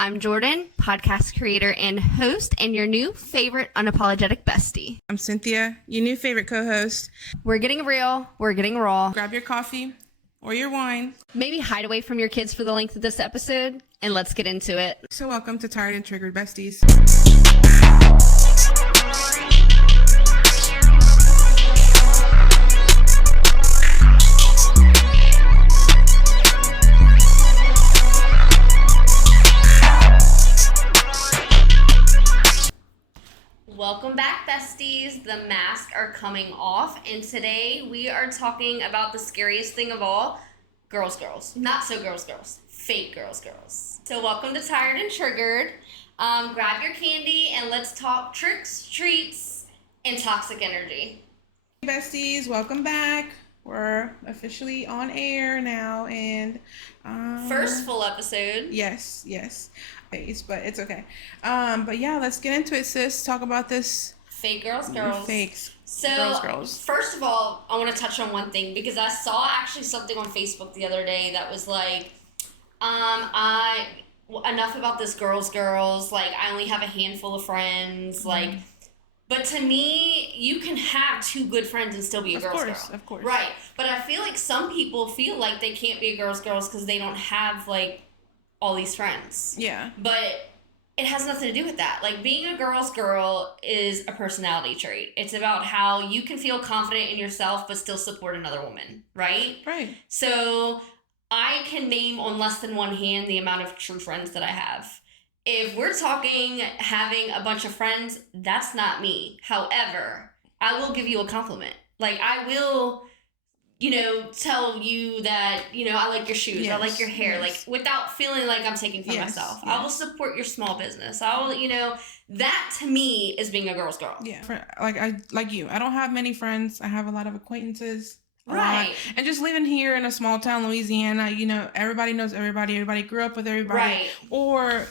I'm Jordan, podcast creator and host, and your new favorite unapologetic bestie. I'm Cynthia, your new favorite co-host. We're getting real. We're getting raw. Grab your coffee or your wine. Maybe hide away from your kids for the length of this episode, and let's get into it. So welcome to Tired and Triggered Besties. Welcome back, besties. The masks are coming off, and today we are talking about the scariest thing of all, girls. Not so girls. Fake girls. So welcome to Tired and Triggered. Grab your candy and let's talk tricks, treats, and toxic energy. Hey besties, welcome back. We're officially on air now, and first full episode. Yes. But it's okay. But yeah, let's get into it, sis. Talk about this. Fake girls. Fakes. So, girls. First of all, I want to touch on one thing because I saw actually something on Facebook the other day that was like, enough about this girls. Like, I only have a handful of friends. Like, but to me, you can have two good friends and still be a girl. Of course. Right. But I feel like some people feel like they can't be a girls because they don't have, like, all these friends. Yeah. But it has nothing to do with that. Like, being a girl's girl is a personality trait. It's about how you can feel confident in yourself but still support another woman, right? Right. So I can name on less than one hand the amount of true friends that I have. If we're talking having a bunch of friends, that's not me. However, I will give you a compliment. Like, I will, tell you that, I like your shoes, yes, I like your hair, yes. Like, without feeling like I'm taking from myself. Yes. I will support your small business. I will, that to me is being a girl's girl. Yeah. Like you. I don't have many friends. I have a lot of acquaintances. Right. And just living here in a small town, Louisiana, everybody knows everybody. Everybody grew up with everybody. Right. Or,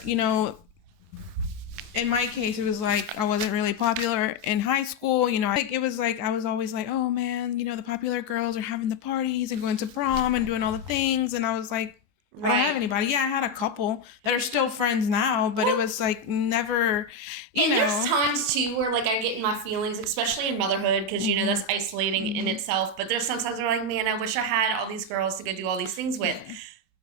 in my case, it was like I wasn't really popular in high school. It was like I was always like, oh man, the popular girls are having the parties and going to prom and doing all the things. And I was like, I don't have anybody. Yeah, I had a couple that are still friends now, but it was like never, and there's times too where like I get in my feelings, especially in motherhood, because that's isolating in itself. But there's sometimes where like, man, I wish I had all these girls to go do all these things with.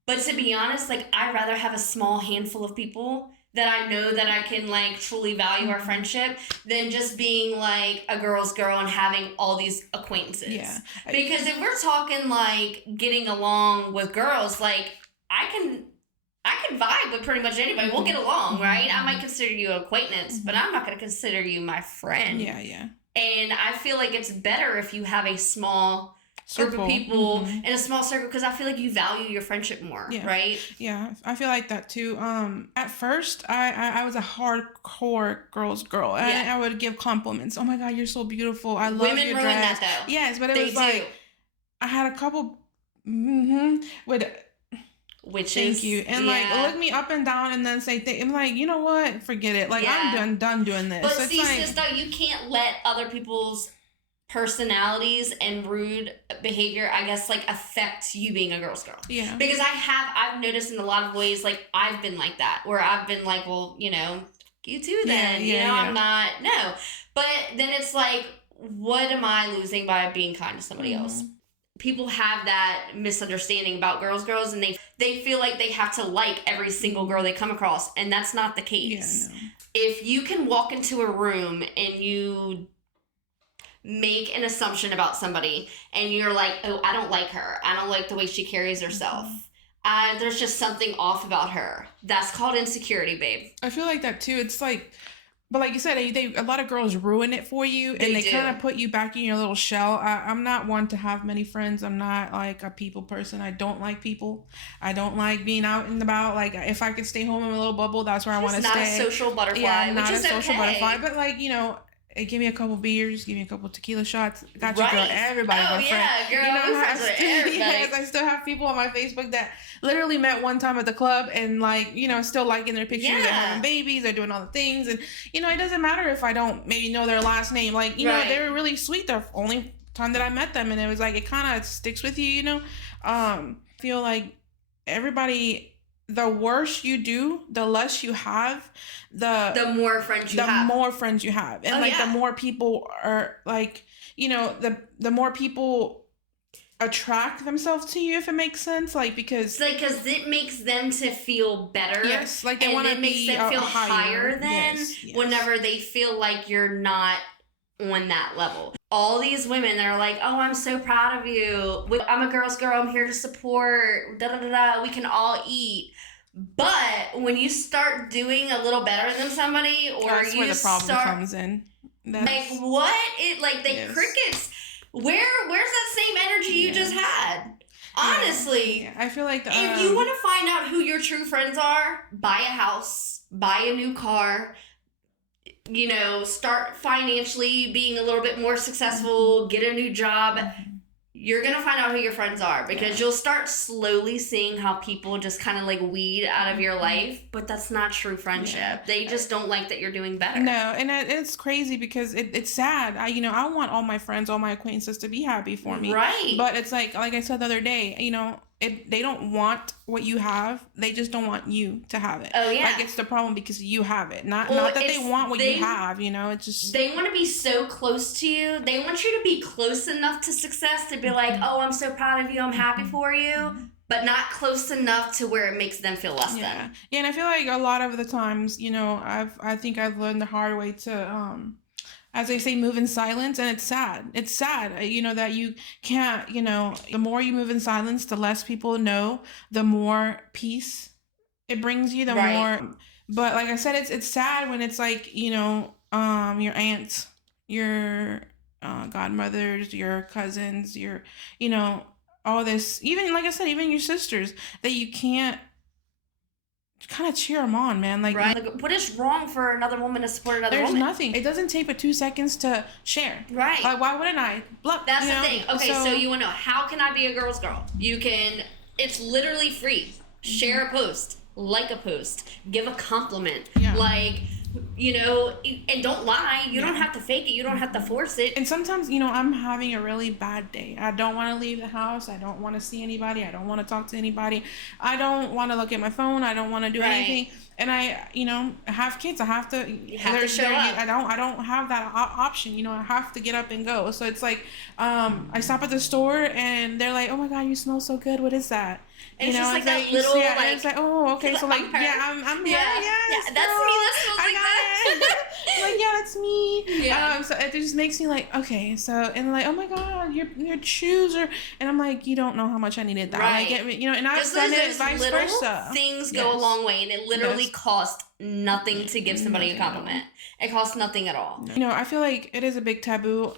But to be honest, like I'd rather have a small handful of people that I know that I can like truly value our friendship than just being like a girl's girl and having all these acquaintances. Yeah. Because if we're talking like getting along with girls, like I can vibe with pretty much anybody. We'll get along, right? I might consider you an acquaintance, but I'm not going to consider you my friend. Yeah. And I feel like it's better if you have a small group of people in a small circle because I feel like you value your friendship more, right? Yeah, I feel like that too. At first, I was a hardcore girl's girl. And I would give compliments. Oh my God, you're so beautiful. I love Women your ruin dress. that though. Yes, but it was like I had a couple with witches. Thank you. And like look me up and down and then say I'm like, you know what? Forget it. Like I'm done doing this. But so see, sis, though, you can't let other people's personalities and rude behavior, I guess, like affect you being a girl's girl. Yeah. Because I've noticed in a lot of ways, like I've been like that, where I've been like, well, you too then, I'm not, no. But then it's like, what am I losing by being kind to somebody else? People have that misunderstanding about girls, and they feel like they have to like every single girl they come across, and that's not the case. Yeah, no. If you can walk into a room and you make an assumption about somebody and you're like, oh, I don't like her, I don't like the way she carries herself, there's just something off about her, that's called insecurity, babe. I feel like that too. It's like, but like you said, a lot of girls ruin it for you, and they kind of put you back in your little shell. I'm not one to have many friends. I'm not like a people person. I don't like people. I don't like being out and about. Like if I could stay home in a little bubble, that's where I want to stay. Not a social butterfly. Yeah, not which a is social okay. butterfly. But like give me a couple beers, give me a couple tequila shots. Got you, girl. Everybody's my friend. Girl, we're friends with everybody. Yes, I still have people on my Facebook that literally met one time at the club and like, still liking their pictures. They're having babies, they're doing all the things. And, it doesn't matter if I don't maybe know their last name. Like, they were really sweet the only time that I met them. And it was like, it kind of sticks with you, I feel like everybody the worse you do, the less you have, the more friends you have. The more friends you have. And the more people are like, the more people attract themselves to you, if it makes sense, because it makes them to feel better. Yes, they want to makes them feel higher than whenever they feel like you're not on that level. All these women that are like, oh, I'm so proud of you. I'm a girl's girl. I'm here to support. Da da da da. We can all eat. But when you start doing a little better than somebody, or that's where the problem comes in. Crickets. Where's that same energy you just had? Honestly, yeah. I feel like if you want to find out who your true friends are, buy a house, buy a new car. Start financially being a little bit more successful, get a new job. You're going to find out who your friends are, because you'll start slowly seeing how people just kind of weed out of your life, but that's not true friendship. Yeah. They just don't like that you're doing better. No, and it's crazy because it's sad. I want all my friends, all my acquaintances to be happy for me. Right. But it's like I said the other day, they don't want what you have. They just don't want you to have it. Oh, yeah. It's the problem because you have it. Not that they want what you have, it's just... They want to be so close to you. They want you to be close enough to success to be like, oh, I'm so proud of you. I'm happy for you. But not close enough to where it makes them feel less than. Yeah, and I feel like a lot of the times, I think I've learned the hard way to... as they say, move in silence, and it's sad. It's sad, that you can't, the more you move in silence, the less people know, the more peace it brings you, the more. But like I said, it's sad when it's your aunts, your godmothers, your cousins, your, all this, even, like I said, even your sisters, that you can't kind of cheer them on, man. What is wrong for another woman to support another woman? There's nothing. It doesn't take but 2 seconds to share. Right. Why wouldn't I? Look, that's the thing. Okay, so you want to know, how can I be a girl's girl? You can, it's literally free. Share a post, like a post, give a compliment. Yeah. And don't lie. You don't have to fake it. You don't have to force it. And sometimes, I'm having a really bad day. I don't want to leave the house. I don't want to see anybody. I don't want to talk to anybody. I don't want to look at my phone. I don't want to do anything. And I have kids. I have to. You have to show up. I don't have that option. I have to get up and go. So it's I stop at the store and they're like, "Oh my God, you smell so good. What is that?" And it's just that little it's oh, okay, so I'm here. Yes, that's me. That smells like that. That's me. Yeah. So it just makes me okay. So and oh my God, your shoes are, and I'm like, you don't know how much I needed that. Right. And I've done it vice versa. Things go a long way, and it literally costs nothing to give somebody a compliment. It costs nothing at all. I feel like it is a big taboo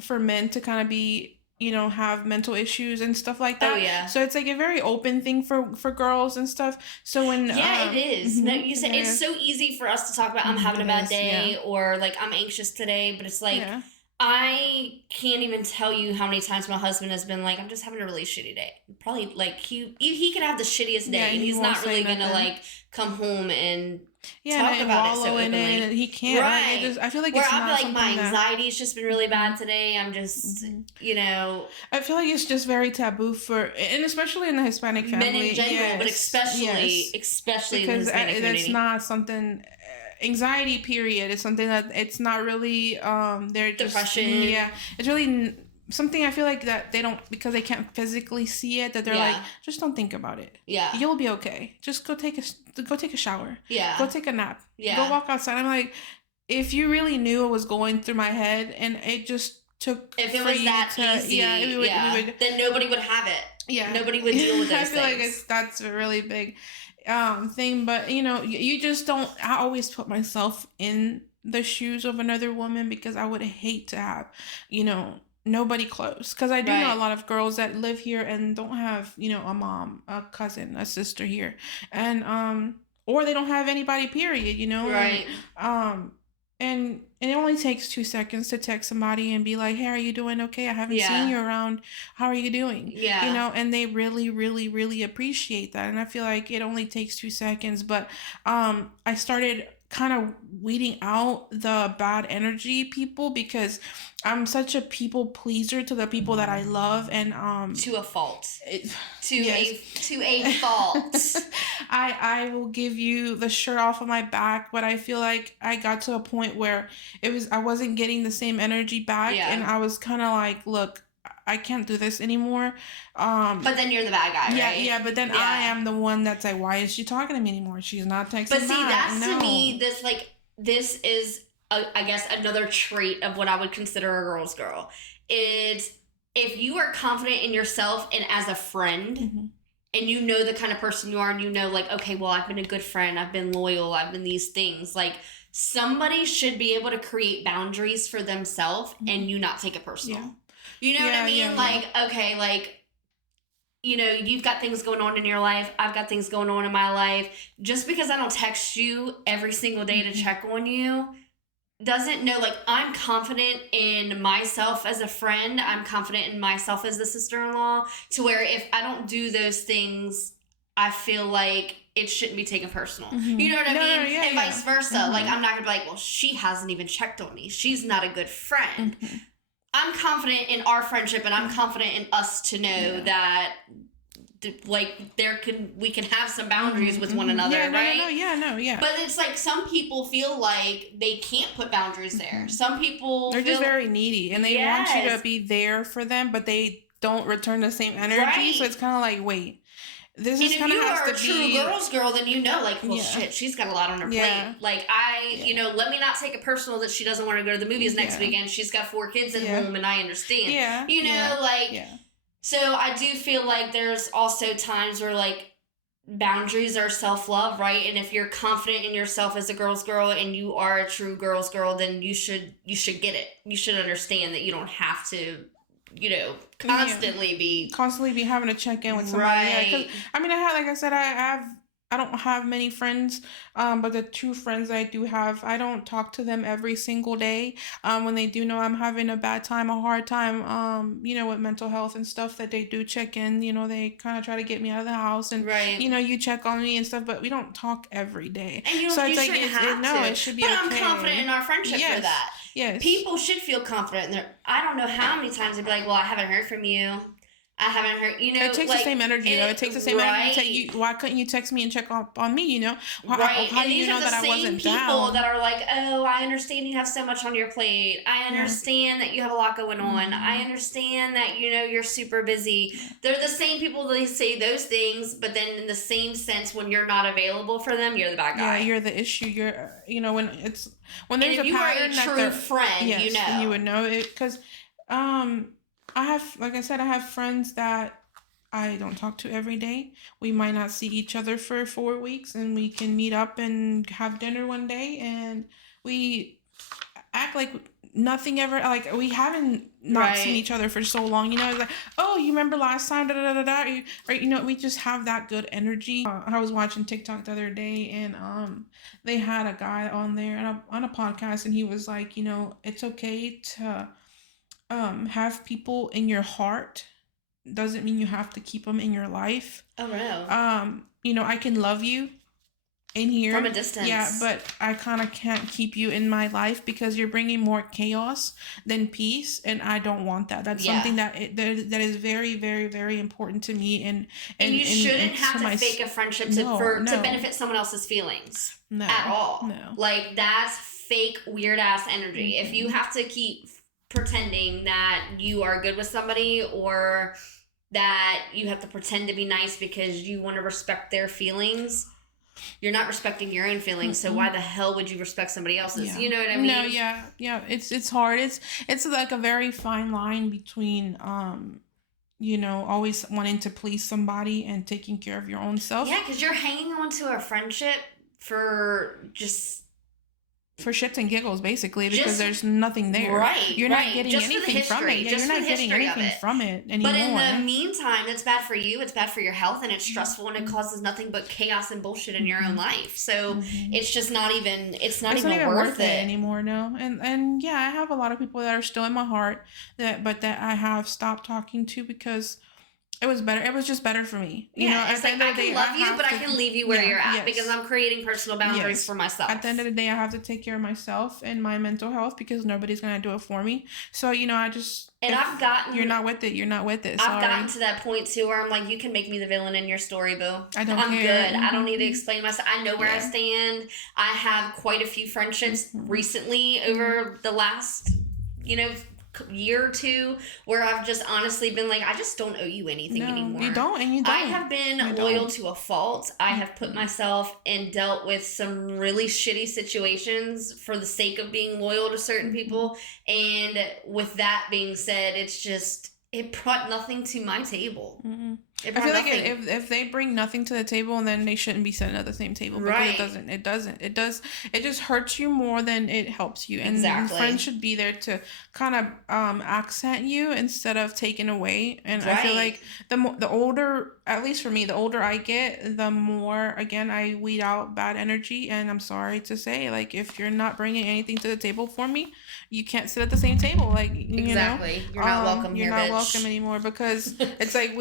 for men to kind of be, have mental issues and stuff like that. Oh, yeah. So it's a very open thing for girls and stuff. So when... Yeah, it is. No, you say it's so easy for us to talk about I'm having a bad day or I'm anxious today, but it's I can't even tell you how many times my husband has been like, I'm just having a really shitty day. Probably he could have the shittiest day and he's not really gonna come home and talk about it so openly. And he can't. Right. I feel like where it's I'm not something my anxiety's just been really bad today. I'm just, I feel like it's just very taboo and especially in the Hispanic family. Men in general, but especially in the Hispanic community. That's not something... Anxiety, period, is something that it's not really they're just depression. Yeah, it's really something I feel like that they don't, because they can't physically see it, that they're just don't think about it. Yeah, you'll be okay. Just go take a shower. Yeah, go take a nap. Yeah, go walk outside. I'm like, if you really knew what was going through my head and it just took, if it was that easy, then nobody would have it. Yeah, nobody would deal with those I feel things. like that's a really big thing, but you just don't. I always put myself in the shoes of another woman because I would hate to have nobody close, because I do know a lot of girls that live here and don't have a mom, a cousin, a sister here, and or they don't have anybody, period, right. And it only takes 2 seconds to text somebody and be like, hey, are you doing okay? I haven't seen you around. How are you doing? Yeah. And they really, really, really appreciate that. And I feel like it only takes 2 seconds. But I started kind of weeding out the bad energy people, because I'm such a people pleaser to the people that I love, and to a fault. To a fault. I will give you the shirt off of my back, but I feel like I got to a point where I wasn't getting the same energy back, and I was kind of like, look, I can't do this anymore. But then you're the bad guy, right? Yeah, but then I am the one that's like, why is she talking to me anymore? She's not texting But see, back. that's to me, this is, I guess, another trait of what I would consider a girl's girl. Is if you are confident in yourself and as a friend, and you know the kind of person you are, and you know, like, okay, well, I've been a good friend, I've been loyal, I've been these things, like, somebody should be able to create boundaries for themselves and you not take it personal. Yeah. You know what I mean? Like, okay, like, you know, you've got things going on in your life. I've got things going on in my life. Just because I don't text you every single day to check on you doesn't know, like, I'm confident in myself as a friend. I'm confident in myself as a sister-in-law, to where if I don't do those things, I feel like it shouldn't be taken personal. You know what I mean? And vice versa. Like, I'm not going to be like, well, she hasn't even checked on me. She's not a good friend. I'm confident in our friendship, and I'm confident in us to know that, like, we can have some boundaries with one another, right? But it's like some people feel like they can't put boundaries there. Some people they're just very needy, and they want you to be there for them, but they don't return the same energy. Right. So it's kind of like, wait. This is kind of has to be. If you are a true girl's girl, then you know, like, well, shit, she's got a lot on her plate. Like, you know, let me not take it personal that she doesn't want to go to the movies next weekend. She's got 4 kids at home, and I understand. You know, like, so I do feel like there's also times where, like, boundaries are self-love, right? And if you're confident in yourself as a girl's girl and you are a true girl's girl, then you should get it. You should understand that you don't have to, you know, constantly be having to check in with somebody. Right. I mean, like I said, I don't have many friends, but the 2 friends I do have, I don't talk to them every single day. When they do know I'm having a bad time, a hard time, you know, with mental health and stuff, that they do check in. You know, they kind of try to get me out of the house, and you know, you check on me and stuff, but we don't talk every day. And so it's like, it should be. But I'm confident in our friendship for that. Yes. People should feel confident in their. I don't know how many times they'd be like, well, I haven't heard from you. I haven't heard, you know. It takes, like, the same energy, though. It takes the same energy. Why couldn't you text me and check up on me, you know? How do you know that I wasn't down? People that are like, oh, I understand you have so much on your plate. I understand that you have a lot going on. I understand that, you know, you're super busy. They're the same people that say those things, but then in the same sense, when you're not available for them, you're the bad guy. Yeah, you're the issue. You're, you know, when there's a pattern, if you are a true friend, you know. You would know it, because, I have friends that I don't talk to every day. We might not see each other for 4 weeks, and we can meet up and have dinner one day, and we act like nothing ever, like, we haven't seen each other for so long, you know. It's like, oh, you remember last time, or, you know, we just have that good energy. I was watching TikTok the other day, and they had a guy on there on a podcast, and he was like, you know, it's okay to have people in your heart. Doesn't mean you have to keep them in your life. Oh, no. You know, I can love you in here from a distance. Yeah, but I kind of can't keep you in my life because you're bringing more chaos than peace, and I don't want that. That's something that is very, very, very important to me. And you shouldn't have to fake a friendship to benefit someone else's feelings at all. No, like, that's fake, weird ass energy. If you have to keep pretending that you are good with somebody, or that you have to pretend to be nice because you want to respect their feelings, you're not respecting your own feelings. So why the hell would you respect somebody else's? You know what I mean? No, yeah. It's hard. It's like a very fine line between you know, always wanting to please somebody and taking care of your own self. Yeah, because you're hanging on to a friendship for shits and giggles, basically, because there's nothing there. Right. You're not getting anything from it. You're not getting anything from it anymore. But in the meantime, it's bad for you. It's bad for your health, and it's stressful, and it causes nothing but chaos and bullshit in your own life. So it's just not even. It's not even worth it anymore. No. And yeah, I have a lot of people that are still in my heart that I have stopped talking to because It was better. It was just better for me. You yeah, know, it's like I can love you, but I can leave you where you're at because I'm creating personal boundaries for myself. At the end of the day, I have to take care of myself and my mental health because nobody's gonna do it for me. So you know, I just you're not with it. You're not with it. I've gotten to that point too where I'm like, you can make me the villain in your story, boo. I'm care. Good. I don't need to explain myself. I know where I stand. I have quite a few friendships recently over the last, year or two where I've just honestly been like, I just don't owe you anything anymore. You don't, and you don't. I have been loyal to a fault. I have put myself and dealt with some really shitty situations for the sake of being loyal to certain people. And with that being said, it's just, it brought nothing to my table. Mm-hmm. I feel like if they bring nothing to the table, then they shouldn't be sitting at the same table. Because it just hurts you more than it helps you. And friends should be there to kind of accent you instead of taking away. And I feel like the older, at least for me, the older I get, the more, again, I weed out bad energy. And I'm sorry to say, like, if you're not bringing anything to the table for me, you can't sit at the same table. Like, you know, you're not welcome here, you're not welcome anymore, because it's like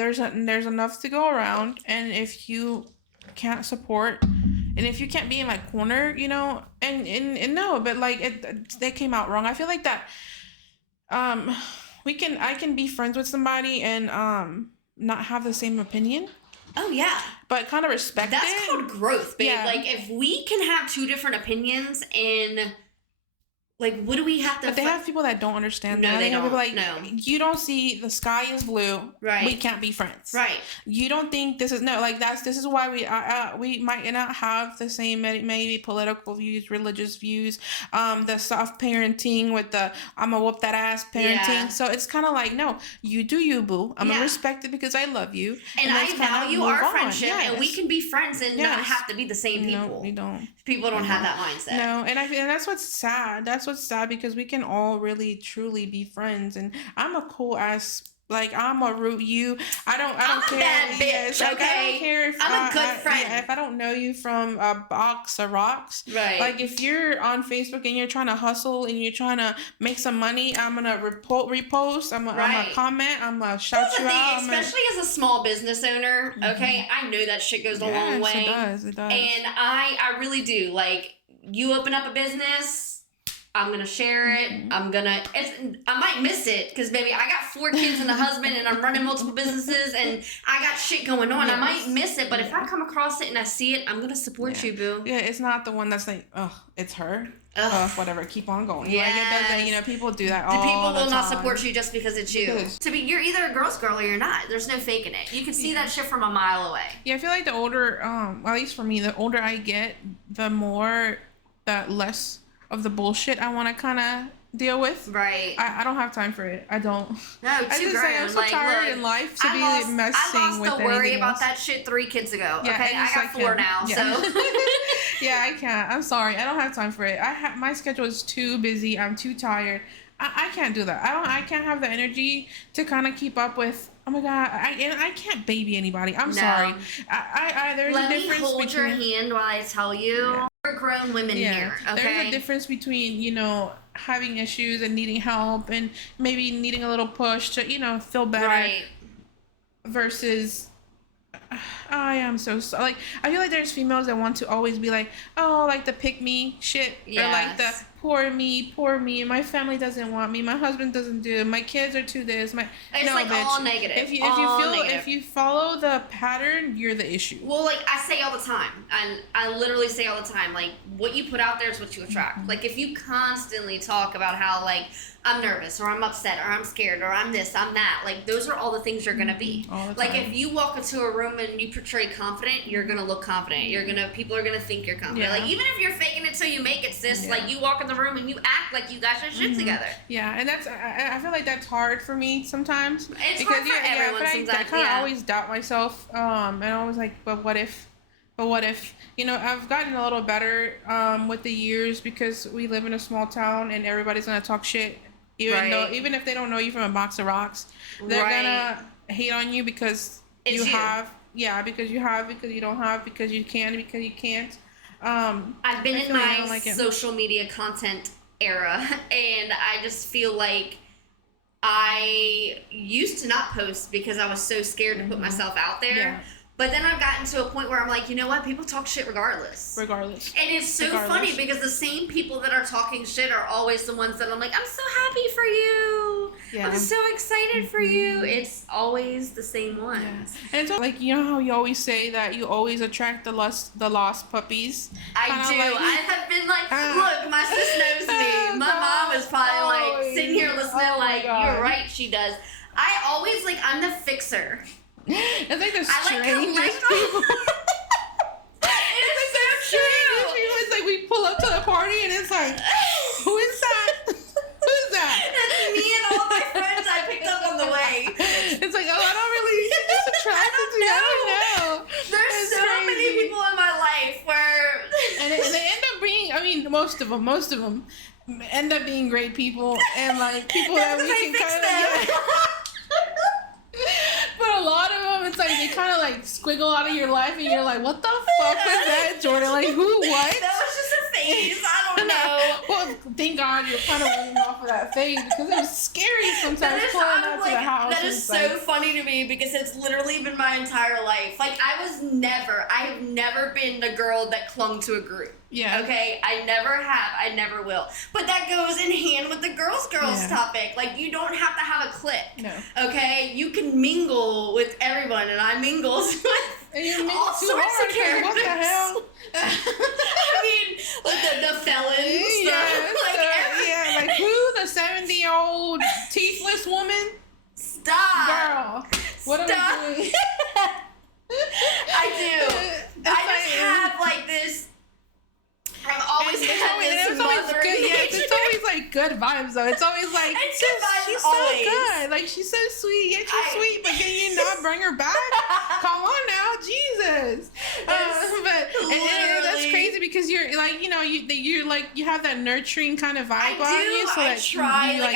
there's enough to go around, and if you can't support, and if you can't be in my corner, you know, and no, but like they came out wrong. I feel like that I can be friends with somebody and not have the same opinion. Oh yeah, but kind of respect it. That's called growth, babe. Yeah. Like if we can have two different opinions and like, what do we have to... But they have people that don't understand that. No, they don't. Like, you don't see the sky is blue. Right. We can't be friends. Right. You don't think this is... No, like, this is why we might not have the same, maybe political views, religious views, the soft parenting with the, I'm gonna whoop that ass parenting. Yeah. So it's kind of like, no, you do you, boo. I'm gonna respect it because I love you. And I value our friendship, and we can be friends and not have to be the same people. No, we don't. People don't have that mindset. No, and that's what's sad. That's what's sad, because we can all really truly be friends, and I'm a cool ass, like, I'm a root you. I don't care. A bad bitch, like, okay? I don't care if I'm a good friend. Yeah, if I don't know you from a box of rocks. Right. Like, if you're on Facebook and you're trying to hustle and you're trying to make some money, I'm gonna repost. I'm gonna comment. I'm gonna shout you out. Especially as a small business owner, okay? I know that shit goes a long way. It does. And I really do. Like, you open up a business, I'm going to share it. I might miss it because, baby, I got 4 kids and a husband, and I'm running multiple businesses, and I got shit going on. Yes. I might miss it, but if I come across it and I see it, I'm going to support you, boo. Yeah, it's not the one that's like, oh, it's her. Whatever, keep on going. Yeah, like, it doesn't, you know, people do that all the time. People will not support you just because it's you. You're either a girl's girl or you're not. There's no faking it. You can see that shit from a mile away. Yeah, I feel like the older, at least for me, the older I get, the less of the bullshit I want to kind of deal with. Right. I don't have time for it. I don't. No, I'm so tired in life to be messing with anything. I lost the worry about that shit 3 kids ago. Yeah, okay, I got 4 now. Yeah. So. Yeah, I can't. I'm sorry. I don't have time for it. My schedule is too busy. I'm too tired. I can't do that. I can't have the energy to kind of keep up with. Oh my God, I can't baby anybody. I'm sorry. There's a difference. Let me hold your hand while I tell you. Yeah. We're grown women here, okay? There's a difference between, you know, having issues and needing help and maybe needing a little push to, you know, feel better. Right. Versus, I am so sorry. Like, I feel like there's females that want to always be like, oh, like the pick me shit. Yes. Or like the poor me, my family doesn't want me, my husband doesn't do it, my kids are too this, it's like bitch. All negative. If you follow the pattern, you're the issue. Well, like I say all the time, and I literally say all the time, like, what you put out there is what you attract. Mm-hmm. Like, if you constantly talk about how, like, I'm nervous, or I'm upset, or I'm scared, or I'm this, I'm that, like, those are all the things you're gonna be. Like, if you walk into a room and you portray confident, you're gonna look confident. People are gonna think you're confident. Yeah. Like, even if you're faking it till you make it, sis, like, you walk in the room and you act like you got your shit together. Yeah, and that's, I feel like that's hard for me sometimes. It's hard for everyone sometimes. I kind of always doubt myself, and I was like, but what if, you know, I've gotten a little better with the years, because we live in a small town and everybody's gonna talk shit, even if they don't know you from a box of rocks, they're gonna hate on you because because you don't have, because you can, because you can't. I've been in my social media content era, and I just feel like I used to not post because I was so scared to put myself out there. Yeah. But then I've gotten to a point where I'm like, you know what? People talk shit regardless. And it's so funny because the same people that are talking shit are always the ones that I'm like, I'm so happy for you. Yeah. I'm so excited for you. It's always the same ones. Yeah. And it's like, you know how you always say that you always attract the lost puppies? I do. Like, I have been like, look, my sis knows me. My mom is probably like sitting here listening you're right, she does. I always I'm the fixer. It's like the strangest people. It's like so true. It's like we pull up to the party and it's like, who is that? Who's that? That's me and all my friends I picked up on the way. It's like, I don't really just attracted to you. I don't know. There's so many people in my life where and they end up being, I mean, most of them end up being great people and people that we can kind of but a lot of them, it's like they kind of squiggle out of your life, and you're like, "What the fuck was that, Jordan? Who? What?" That was just a phase. I don't know. Well, thank God you're kind of running off of that phase because it was scary sometimes pulling out to the house. That is so funny to me because it's literally been my entire life. I have never been the girl that clung to a group. Yeah. Okay? I never have. I never will. But that goes in hand with the girls topic. You don't have to have a clique. No. Okay? You can mingle with everyone, and I mingles with all sorts of characters. What the hell? I mean, the felons. Yes. Who? The 70-year-old teethless woman? Stop. Girl. What are we doing? I do. I just have this. I've always had this mothering. It's always good vibes though. It's always it's good vibes. She's always. So good. She's so sweet. Yeah, she's sweet, but can you not bring her back? Come on now, Jesus. But that's crazy because you're you have that nurturing kind of vibe on you, so that you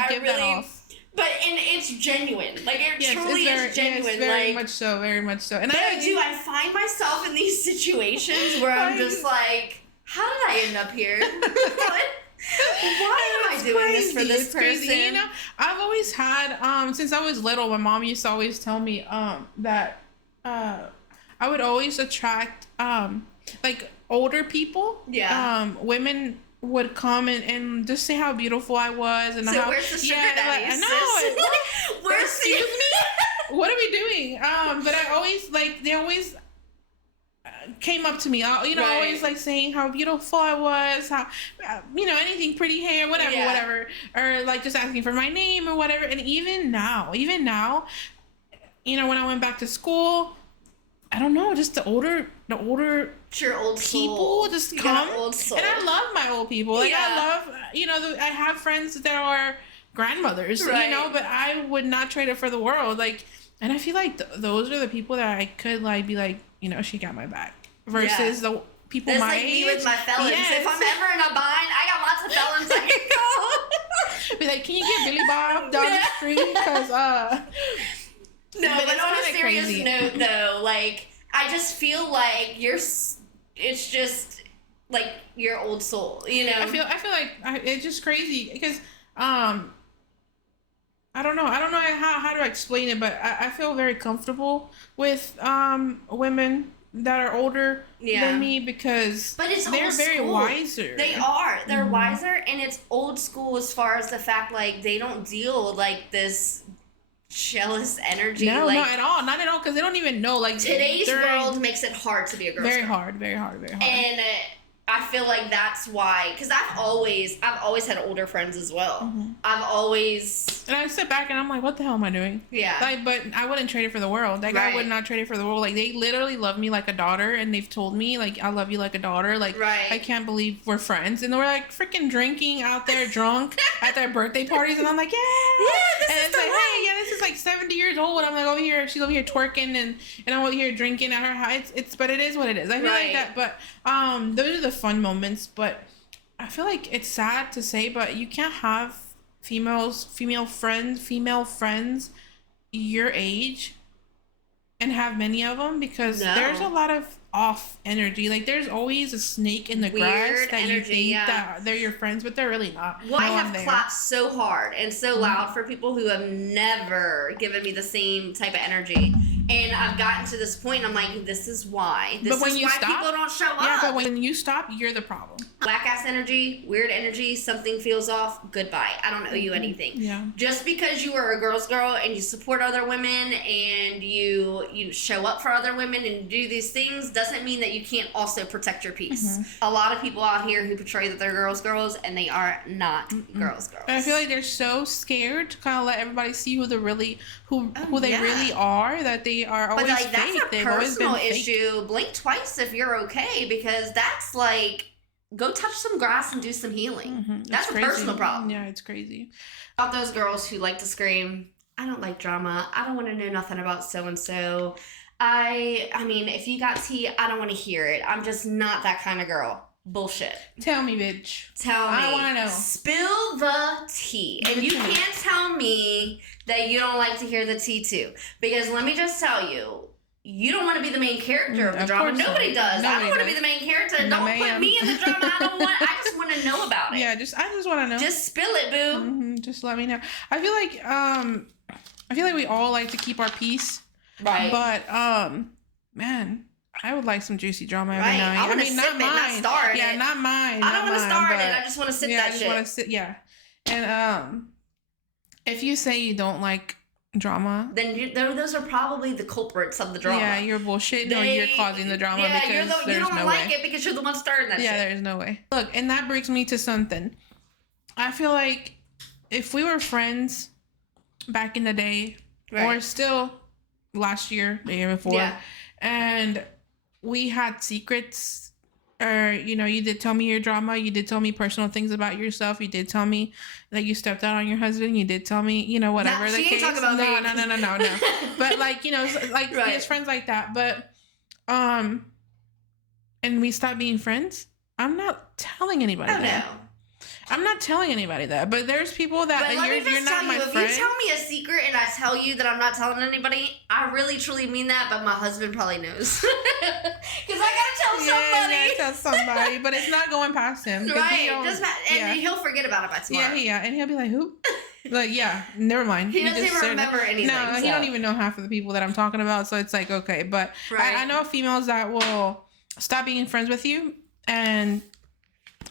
give that off. But it's genuine. It truly is genuine. Yes, very much so. Very much so. And I find myself in these situations where I'm just like, how did I end up here? Why am I doing this for this person? Crazy. You know, I've always had, since I was little, my mom used to always tell me that I would always attract older people. Yeah. Women would come and just say how beautiful I was and how. Where's the sugar daddy? I know. Where's excuse me? What are we doing? But I always they always came up to me, always saying how beautiful I was, how anything, pretty hair, whatever, or just asking for my name or whatever. And even now, when I went back to school, I don't know, just the older your old people soul. Just come, old soul. And I love my old people. I love, I have friends that are grandmothers, but I would not trade it for the world. And I feel like those are the people that I could be she got my back. Versus the people that's my age. Me with my felons. Yes. If I'm ever in a bind, I got lots of felons I can call. Be like, can you get Billy Bob down the street? Because no, but on a serious note, though, I just feel like it's just your old soul, I feel like it's just crazy because I don't know how to explain it, but I feel very comfortable with women that are older than me because they're very wiser. They are. They're wiser, and it's old school as far as the fact they don't deal with this jealous energy. No, not at all, because they don't even know. Today's world makes it hard to be a girl. Very hard. And I feel like that's why, because I've always had older friends as well. Mm-hmm. And I sit back and I'm like, what the hell am I doing? Yeah. But I wouldn't trade it for the world. I would not trade it for the world. They literally love me like a daughter, and they've told me I love you like a daughter. I can't believe we're friends, and we're freaking drinking out there drunk at their birthday parties, and I'm like, this is hey, this is 70 years old, and I'm over here, she's over here twerking, and I'm over here drinking at her house. But it is what it is. I feel like that, but those are the fun moments, but I feel like it's sad to say, but you can't have female friends your age and have many of them because there's a lot of off energy. Like there's always a snake in the grass that you think that they're your friends, but they're really not. Well, I have clapped so hard and so loud for people who have never given me the same type of energy. And I've gotten to this point, and I'm like, this is why. This is why people don't show up. Yeah, but when you stop, you're the problem. Whack-ass energy, weird energy, something feels off, goodbye. I don't owe you anything. Yeah. Just because you are a girl's girl and you support other women and you show up for other women and do these things doesn't mean that you can't also protect your peace. A lot of people out here who portray that they're girls, and they are not girls. And I feel like they're so scared to kind of let everybody see who they really are, that they are always fake. That's a personal issue. Blink twice if you're okay, because that's like, go touch some grass and do some healing. That's a personal problem. Yeah, it's crazy. About those girls who like to scream, I don't like drama. I don't want to know nothing about so-and-so. I mean, if you got tea, I don't want to hear it. I'm just not that kind of girl. Bullshit. Tell me, bitch. Tell me. I want to know. Spill the tea. And you can't tell me that you don't like to hear the tea too. Because let me just tell you, you don't want to be the main character of the drama. Nobody does. I don't want to be the main character. Don't put me in the drama. I just want to know about it. Yeah, I just want to know. Just spill it, boo. Just let me know. I feel like we all like to keep our peace. Right. But man, I would like some juicy drama every now and then. I want to sip it, not start it. Yeah, not mine. I don't want to start it. I just want to sip that shit. I just want to sit. Yeah. And if you say you don't like drama, then those are probably the culprits of the drama. Yeah, you're bullshitting or you're causing the drama because you don't like it because you're the one starting that shit. Yeah, there's no way. Look, and that brings me to something. I feel like if we were friends back in the day, or still last year, the year before, and we had secrets, or you did tell me your drama, you did tell me personal things about yourself, you did tell me that you stepped out on your husband, you did tell me whatever the case. Talk about no. But as friends like that, but and we stopped being friends. I'm not telling anybody that. No. I'm not telling anybody that, but there's people that you're not my friend. If you tell me a secret and I tell you that I'm not telling anybody, I really truly mean that, but my husband probably knows. Because I gotta tell somebody. Yeah, tell somebody, but it's not going past him. Right. And he'll forget about it by tomorrow. Yeah, and he'll be like, who? Like, yeah, never mind. He doesn't even remember anything. No, he don't even know half of the people that I'm talking about, so it's like, okay. But I know females that will stop being friends with you, and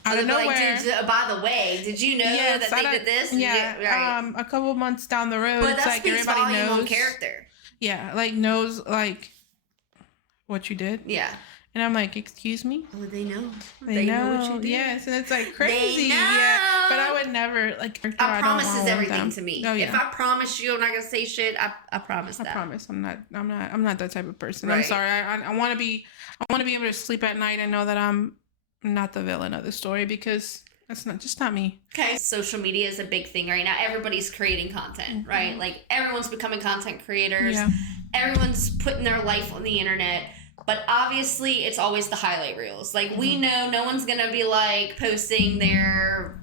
out of nowhere. Like, by the way, did you know that they did this? Yeah. A couple months down the road, but it's like everybody knows. On character. Yeah, like knows like what you did. Yeah. And I'm like, excuse me? Oh, they know. They know what you did. Yes, and it's like crazy. They know. Yeah, but I would never like. I promise is everything to me. Oh, yeah. If I promise you, I'm not gonna say shit. I promise that. I promise. I'm not that type of person. Right. I'm sorry. I want to be. I want to be able to sleep at night and know that I'm not the villain of the story, because that's not me. Okay. Social media is a big thing right now. Everybody's creating content, right? Like everyone's becoming content creators. Yeah. Everyone's putting their life on the internet. But obviously, it's always the highlight reels. Like, we know no one's going to be, like, posting their...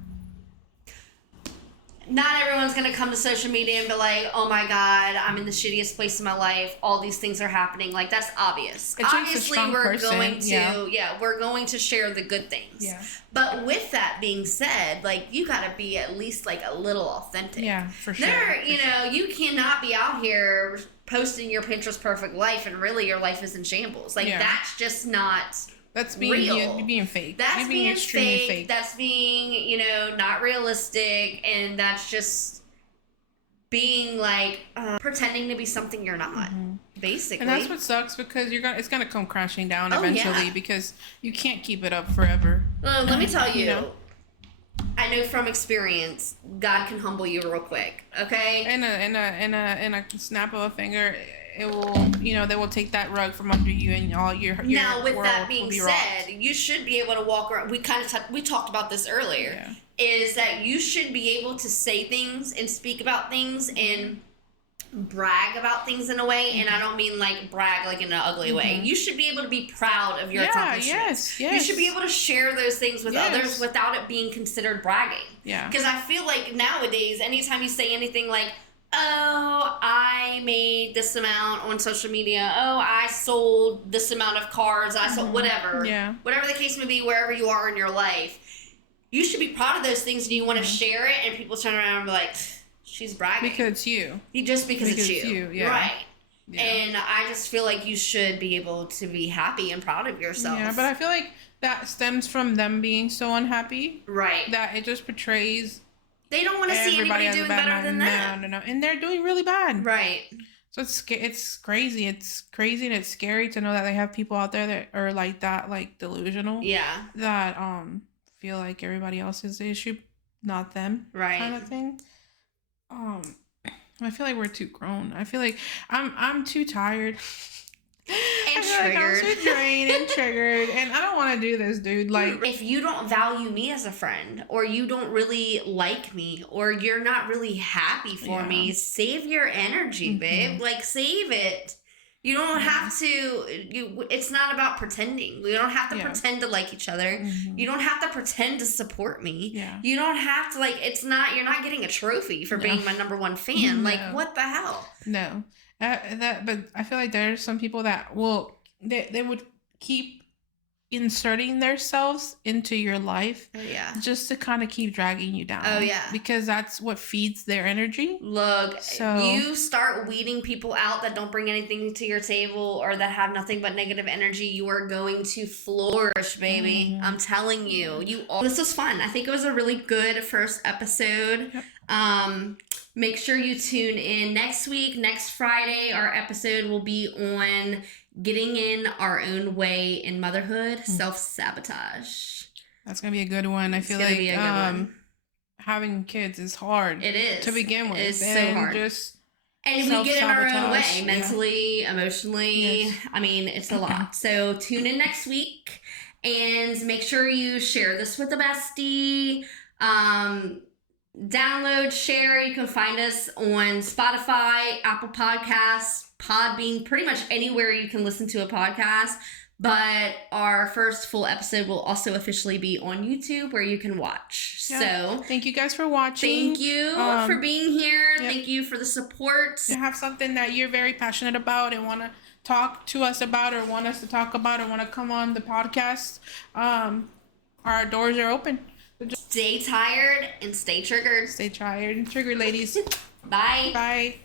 Not everyone's going to come to social media and be like, oh, my God, I'm in the shittiest place in my life. All these things are happening. Like, that's obvious. Obviously, we're going to share the good things. Yeah. But with that being said, like, you got to be at least, like, a little authentic. Yeah, for sure. You cannot be out here posting your Pinterest perfect life and really your life is in shambles. Like, that's just not real. You're being fake. That's being extremely fake. That's being, not realistic. And that's just being, like, pretending to be something you're not, basically. And that's what sucks, because it's going to come crashing down eventually, because you can't keep it up forever. Well, let me tell you. I know from experience, God can humble you real quick. Okay. In a snap of a finger, it will. They will take that rug from under you, and all your now. With world that being will be said, rocked. You should be able to walk around. We talked about this earlier. Yeah. Is that you should be able to say things and speak about things and brag about things in a way, and I don't mean like brag like in an ugly way. You should be able to be proud of your accomplishments. Yes. You should be able to share those things with others without it being considered bragging. Yeah. Because I feel like nowadays, anytime you say anything like, oh, I made this amount on social media. Oh, I sold this amount of cars. I sold whatever. Yeah. Whatever the case may be, wherever you are in your life. You should be proud of those things and you want to share it, and people turn around and be like, she's bragging. Because it's you. Just because it's you. Yeah. Right. Yeah. And I just feel like you should be able to be happy and proud of yourself. Yeah, but I feel like that stems from them being so unhappy. Right. That it just portrays... They don't want to see anybody doing better than them. No. And they're doing really bad. Right. So it's crazy. It's crazy and it's scary to know that they have people out there that are like that, like delusional. Yeah. That feel like everybody else is the issue, not them. Right. Kind of thing. I feel like we're too grown. I feel like I'm too tired. And triggered. Like I'm too drained and triggered, and I don't want to do this, dude. Like, if you don't value me as a friend, or you don't really like me, or you're not really happy for me, save your energy, babe. Like, save it. You don't have to. It's not about pretending. We don't have to pretend to like each other. You don't have to pretend to support me. Yeah. You don't have to, like. It's not. You're not getting a trophy for being my number one fan. Like, what the hell? No. But I feel like there's some people that will they would keep inserting themselves into your life, just to kind of keep dragging you down. Oh yeah, because that's what feeds their energy. Look, so you start weeding people out that don't bring anything to your table or that have nothing but negative energy, you are going to flourish, baby. I'm telling you. This was fun. I think it was a really good first episode. Yep. Make sure you tune in next week. Next Friday, our episode will be on getting in our own way in motherhood, self-sabotage. That's going to be a good one. I feel like having kids is hard. It is. To begin with. It's so hard. And we get in our own way, mentally, emotionally. Yes. I mean, it's a lot. So tune in next week and make sure you share this with a bestie. Download, share. You can find us on Spotify, Apple Podcasts, Podbean, pretty much anywhere you can listen to a podcast. But our first full episode will also officially be on YouTube where you can watch. Yeah. So thank you guys for watching. Thank you for being here. Yep. Thank you for the support. If you have something that you're very passionate about and want to talk to us about, or want us to talk about, or want to come on the podcast, our doors are open. Stay tired and stay triggered. Stay tired and triggered, ladies. Bye. Bye.